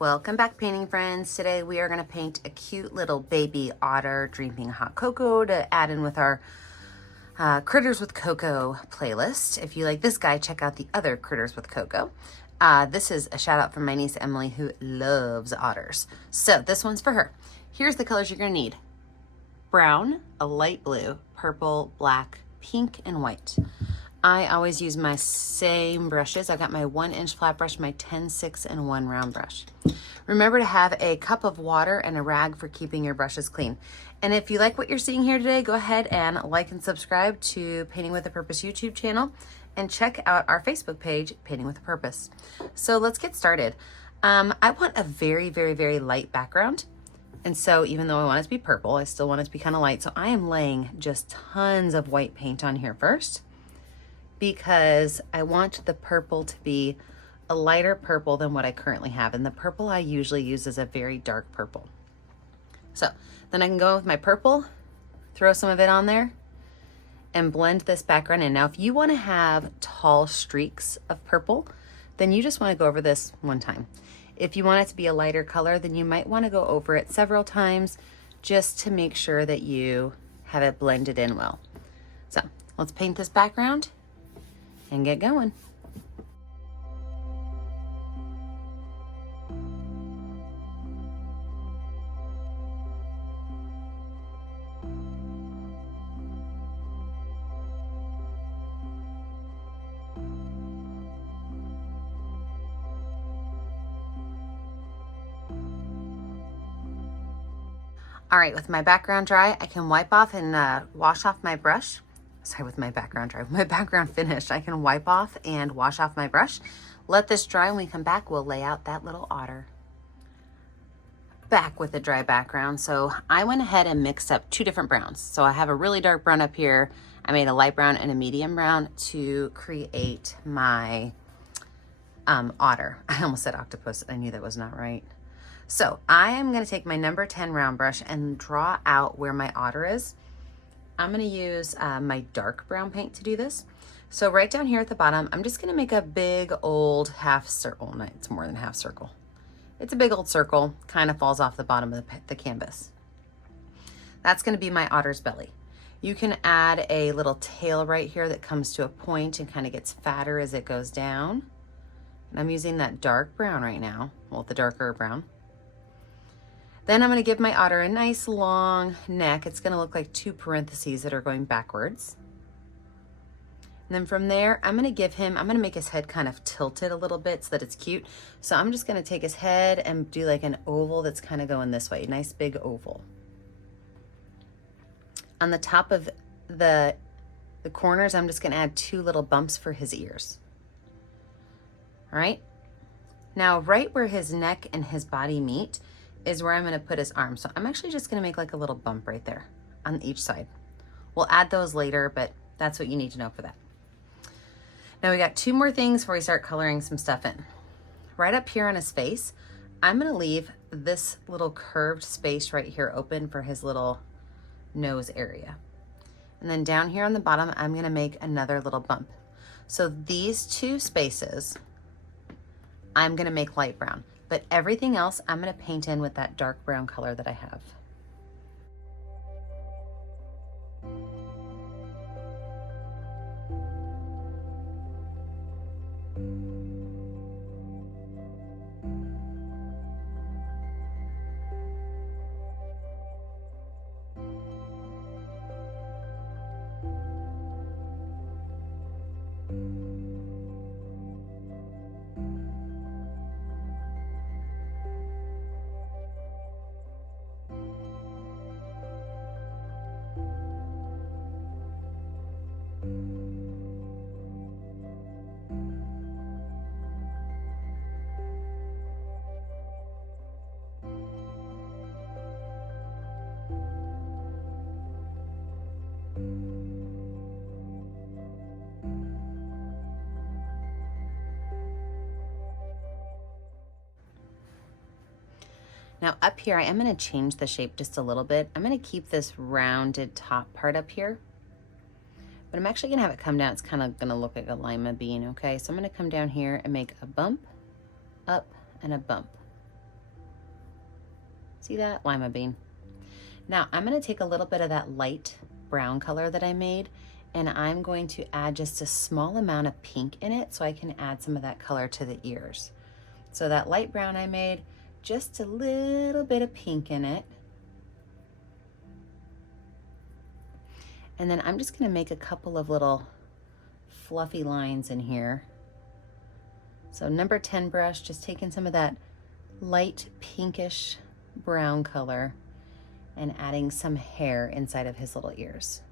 Welcome back, painting friends. Today we are going to paint a cute little baby otter drinking hot cocoa to add in with our Critters with Cocoa playlist. If you like this guy, check out the other Critters with Cocoa. This is a shout out from my niece Emily, who loves otters. So this one's for her. Here's the colors you're going to need: brown, a light blue, purple, black, pink, and white. I always use my same brushes. I got my 1-inch flat brush, my 10-6, and 1 round brush. Remember to have a cup of water and a rag for keeping your brushes clean. And if you like what you're seeing here today, go ahead and like and subscribe to Painting with a Purpose YouTube channel and check out our Facebook page, Painting with a Purpose. So let's get started. I want a very, very, very light background. And so even though I want it to be purple, I still want it to be kind of light. So I am laying just tons of white paint on here first, because I want the purple to be a lighter purple than what I currently have. And the purple I usually use is a very dark purple. So then I can go with my purple, throw some of it on there, and blend this background in. Now, if you want to have tall streaks of purple, then you just want to go over this one time. If you want it to be a lighter color, then you might want to go over it several times just to make sure that you have it blended in well. So let's paint this background and get going. All right, with my background dry, I can wipe off and wash off my brush. Sorry, with my background dry, with my background finished, I can wipe off and wash off my brush. Let this dry. When we come back, we'll lay out that little otter. Back with a dry background. So I went ahead and mixed up 2 different browns. So I have a really dark brown up here. I made a light brown and a medium brown to create my otter. I almost said octopus. I knew that was not right. So I am going to take my number 10 round brush and draw out where my otter is. I'm going to use my dark brown paint to do this. So right down here at the bottom, I'm just going to make a big old half circle. No, it's more than half circle. It's a big old circle, kind of falls off the bottom of the canvas. That's going to be my otter's belly. You can add a little tail right here that comes to a point and kind of gets fatter as it goes down. And I'm using that dark brown right now, well, the darker brown. Then I'm going to give my otter a nice long neck. It's going to look like 2 parentheses that are going backwards. And then from there, I'm going to make his head kind of tilted a little bit so that it's cute. So I'm just going to take his head and do like an oval that's kind of going this way, nice big oval. On the top of the corners, I'm just going to add 2 little bumps for his ears. All right. Now, right where his neck and his body meet is where I'm going to put his arm. So I'm actually just going to make like a little bump right there on each side. We'll add those later, but that's what you need to know for that. Now we got 2 more things before we start coloring some stuff in. Right up here on his face, I'm going to leave this little curved space right here open for his little nose area. And then down here on the bottom, I'm going to make another little bump. So these 2 spaces, I'm going to make light brown. But everything else, I'm going to paint in with that dark brown color that I have. Now up here, I am going to change the shape just a little bit. I'm going to keep this rounded top part up here, but I'm actually going to have it come down. It's kind of going to look like a lima bean, okay? So I'm going to come down here and make a bump, up, and a bump. See that? Lima bean. Now I'm going to take a little bit of that light brown color that I made, and I'm going to add just a small amount of pink in it so I can add some of that color to the ears. So that light brown I made, just a little bit of pink in it. And then I'm just going to make a couple of little fluffy lines in here. So number 10 brush, just taking some of that light pinkish brown color and adding some hair inside of his little ears.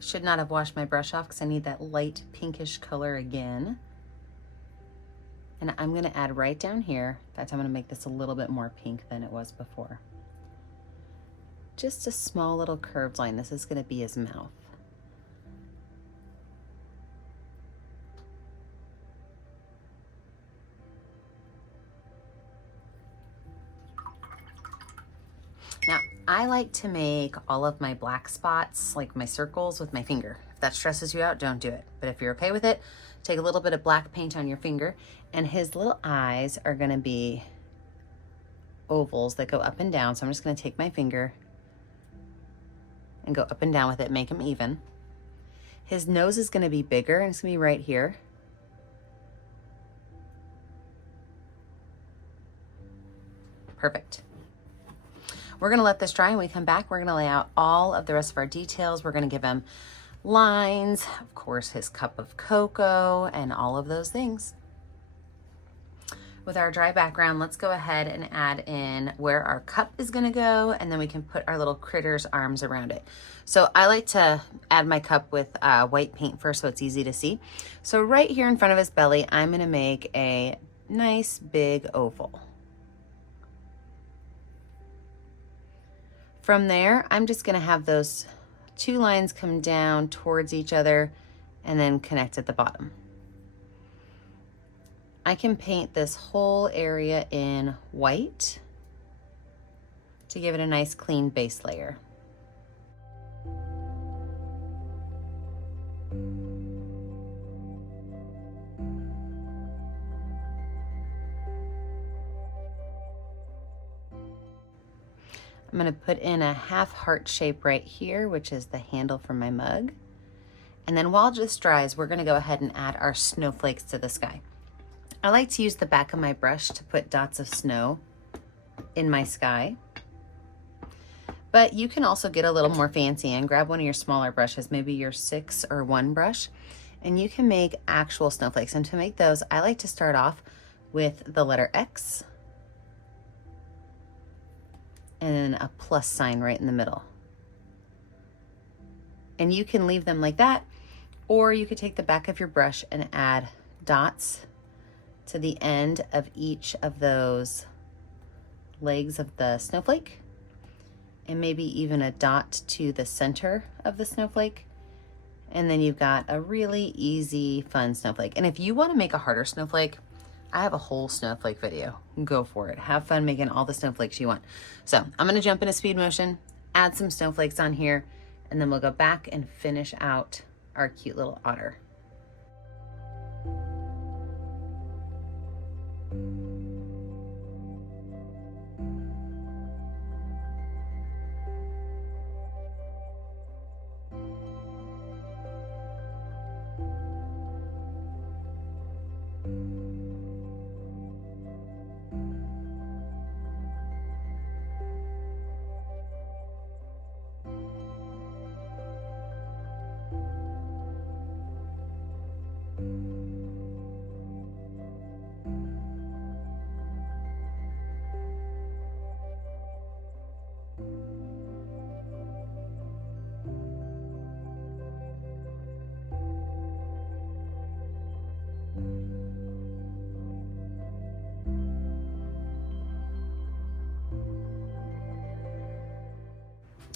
Should not have washed my brush off because I need that light pinkish color again. And I'm going to add right down here. In fact, I'm going to make this a little bit more pink than it was before. Just a small little curved line. This is going to be his mouth. Now, I like to make all of my black spots, like my circles, with my finger. If that stresses you out, don't do it. But if you're okay with it, take a little bit of black paint on your finger, and his little eyes are gonna be ovals that go up and down. So I'm just gonna take my finger and go up and down with it, make them even. His nose is gonna be bigger, and it's gonna be right here. Perfect. We're gonna let this dry, and when we come back, we're gonna lay out all of the rest of our details. We're gonna give him lines, of course, his cup of cocoa, and all of those things. With our dry background, let's go ahead and add in where our cup is gonna go, and then we can put our little critter's arms around it. So I like to add my cup with white paint first so it's easy to see. So right here in front of his belly, I'm gonna make a nice big oval. From there, I'm just gonna have those two lines come down towards each other and then connect at the bottom. I can paint this whole area in white to give it a nice clean base layer. I'm gonna put in a half heart shape right here, which is the handle for my mug. And then while this dries, we're gonna go ahead and add our snowflakes to the sky. I like to use the back of my brush to put dots of snow in my sky. But you can also get a little more fancy and grab one of your smaller brushes, maybe your 6 or 1 brush, and you can make actual snowflakes. And to make those, I like to start off with the letter X and then a plus sign right in the middle. And you can leave them like that, or you could take the back of your brush and add dots to the end of each of those legs of the snowflake, and maybe even a dot to the center of the snowflake. And then you've got a really easy, fun snowflake. And if you want to make a harder snowflake, I have a whole snowflake video. Go for it. Have fun making all the snowflakes you want. So I'm going to jump into speed motion, add some snowflakes on here, and then we'll go back and finish out our cute little otter.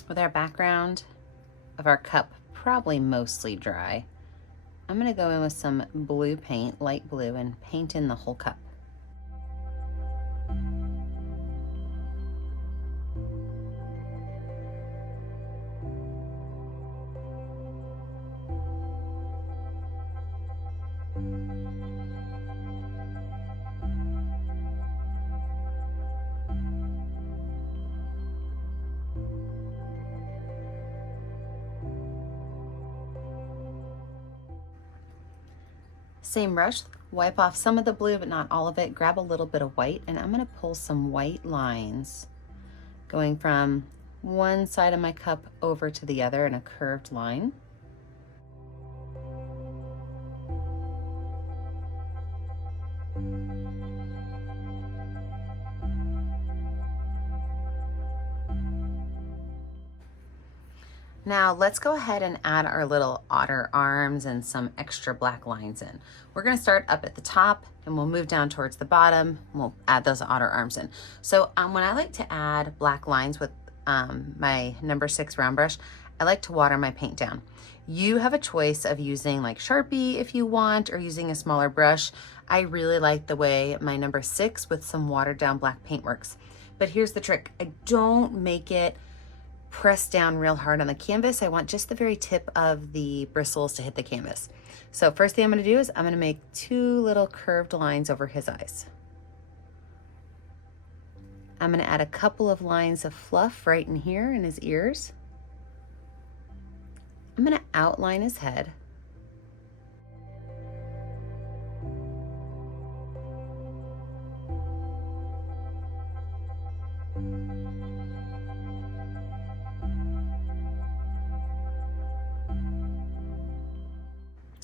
With our background of our cup probably mostly dry, I'm gonna go in with some blue paint, light blue, and paint in the whole cup. Same brush, wipe off some of the blue, but not all of it. Grab a little bit of white, and I'm gonna pull some white lines going from one side of my cup over to the other in a curved line. Now let's go ahead and add our little otter arms and some extra black lines in. We're gonna start up at the top and we'll move down towards the bottom and we'll add those otter arms in. So when I like to add black lines with my number 6 round brush, I like to water my paint down. You have a choice of using like Sharpie if you want, or using a smaller brush. I really like the way my number 6 with some watered down black paint works. But here's the trick, I don't make it press down real hard on the canvas. I want just the very tip of the bristles to hit the canvas. So first thing I'm going to do is I'm going to make 2 little curved lines over his eyes. I'm going to add a couple of lines of fluff right in here in his ears. I'm going to outline his head.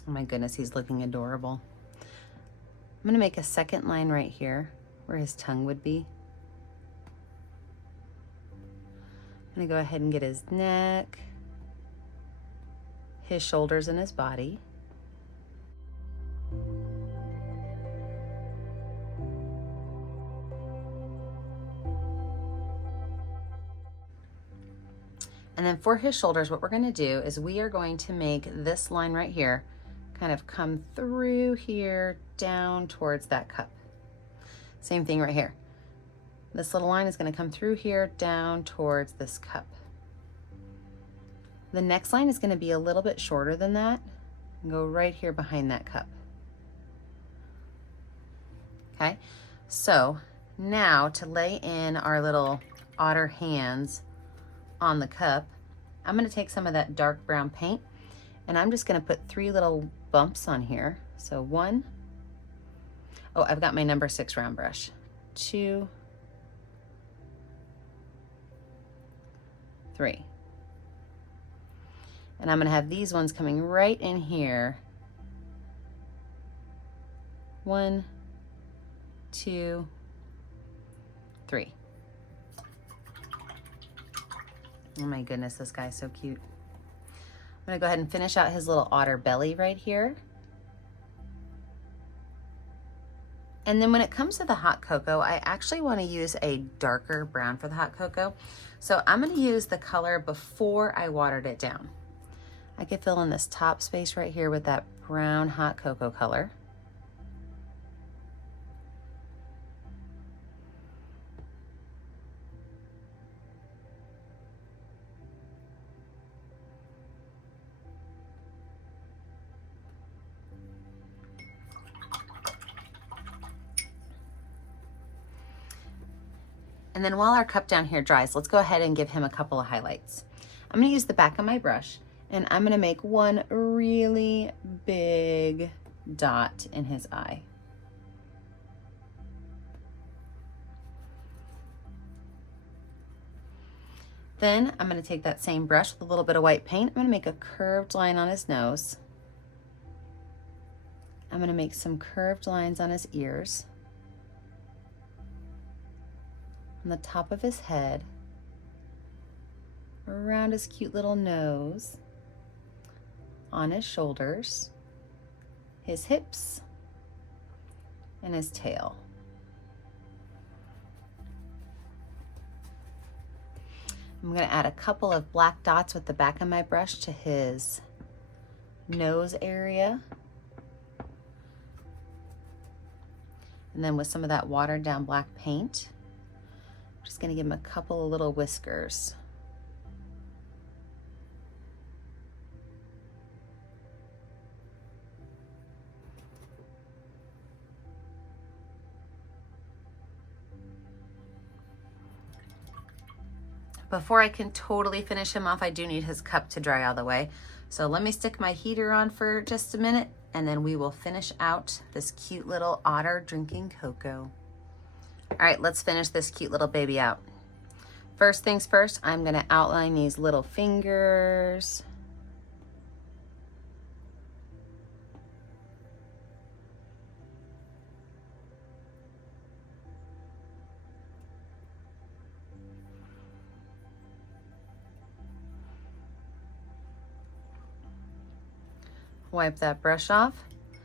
Oh my goodness, he's looking adorable. I'm gonna make a second line right here where his tongue would be. I'm gonna go ahead and get his neck, his shoulders, and his body. And then for his shoulders, what we're gonna do is we are going to make this line right here kind of come through here down towards that cup. Same thing right here. This little line is going to come through here down towards this cup. The next line is going to be a little bit shorter than that and go right here behind that cup. Okay, so now to lay in our little otter hands on the cup, I'm going to take some of that dark brown paint and I'm just going to put 3 little bumps on here. So 1, oh, I've got my number 6 round brush. 2, 3. And I'm going to have these ones coming right in here. 1, 2, 3. Oh my goodness, this guy's so cute. I'm gonna go ahead and finish out his little otter belly right here. And then when it comes to the hot cocoa, I actually wanna use a darker brown for the hot cocoa. So I'm gonna use the color before I watered it down. I could fill in this top space right here with that brown hot cocoa color. And then while our cup down here dries, let's go ahead and give him a couple of highlights. I'm gonna use the back of my brush and I'm gonna make one really big dot in his eye. Then I'm gonna take that same brush with a little bit of white paint. I'm gonna make a curved line on his nose. I'm gonna make some curved lines on his ears, on the top of his head, around his cute little nose, on his shoulders, his hips, and his tail. I'm going to add a couple of black dots with the back of my brush to his nose area. And then with some of that watered down black paint, I'm just going to give him a couple of little whiskers. Before I can totally finish him off, I do need his cup to dry all the way. So let me stick my heater on for just a minute, and then we will finish out this cute little otter drinking cocoa. All right, let's finish this cute little baby out. First things first, I'm gonna outline these little fingers. Wipe that brush off.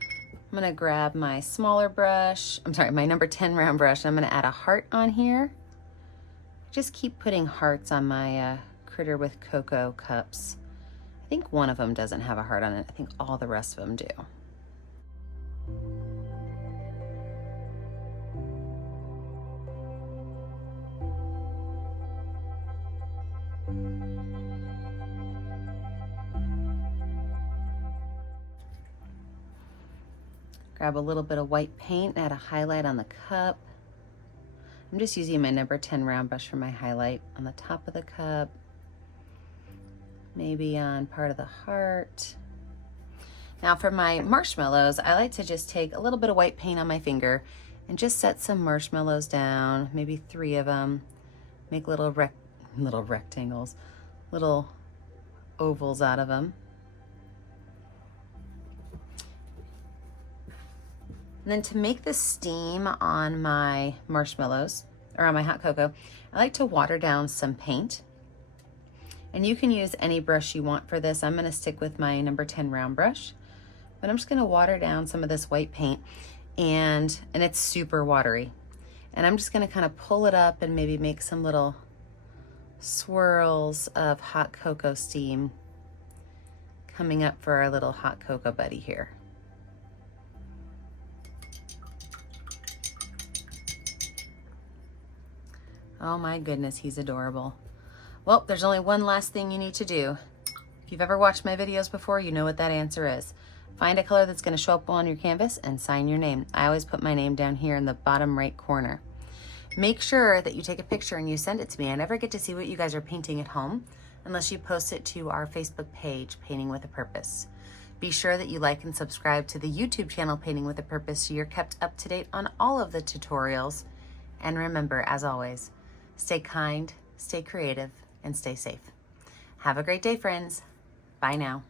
I'm gonna grab my smaller brush, my number 10 round brush. I'm gonna add a heart on here. Just keep putting hearts on my Critter with Cocoa cups. I think one of them doesn't have a heart on it. I think all the rest of them do. Grab a little bit of white paint, add a highlight on the cup. I'm just using my number 10 round brush for my highlight on the top of the cup, maybe on part of the heart. Now for my marshmallows, I like to just take a little bit of white paint on my finger and just set some marshmallows down, maybe 3 of them, make little rectangles, little ovals out of them. And then to make the steam on my marshmallows, or on my hot cocoa, I like to water down some paint. And you can use any brush you want for this. I'm gonna stick with my number 10 round brush, but I'm just gonna water down some of this white paint, and it's super watery. And I'm just gonna kind of pull it up and maybe make some little swirls of hot cocoa steam coming up for our little hot cocoa buddy here. Oh my goodness, he's adorable. Well, there's only one last thing you need to do. If you've ever watched my videos before, you know what that answer is. Find a color that's gonna show up on your canvas and sign your name. I always put my name down here in the bottom right corner. Make sure that you take a picture and you send it to me. I never get to see what you guys are painting at home unless you post it to our Facebook page, Painting with a Purpose. Be sure that you like and subscribe to the YouTube channel, Painting with a Purpose, so you're kept up to date on all of the tutorials. And remember, as always, stay kind, stay creative, and stay safe. Have a great day, friends. Bye now.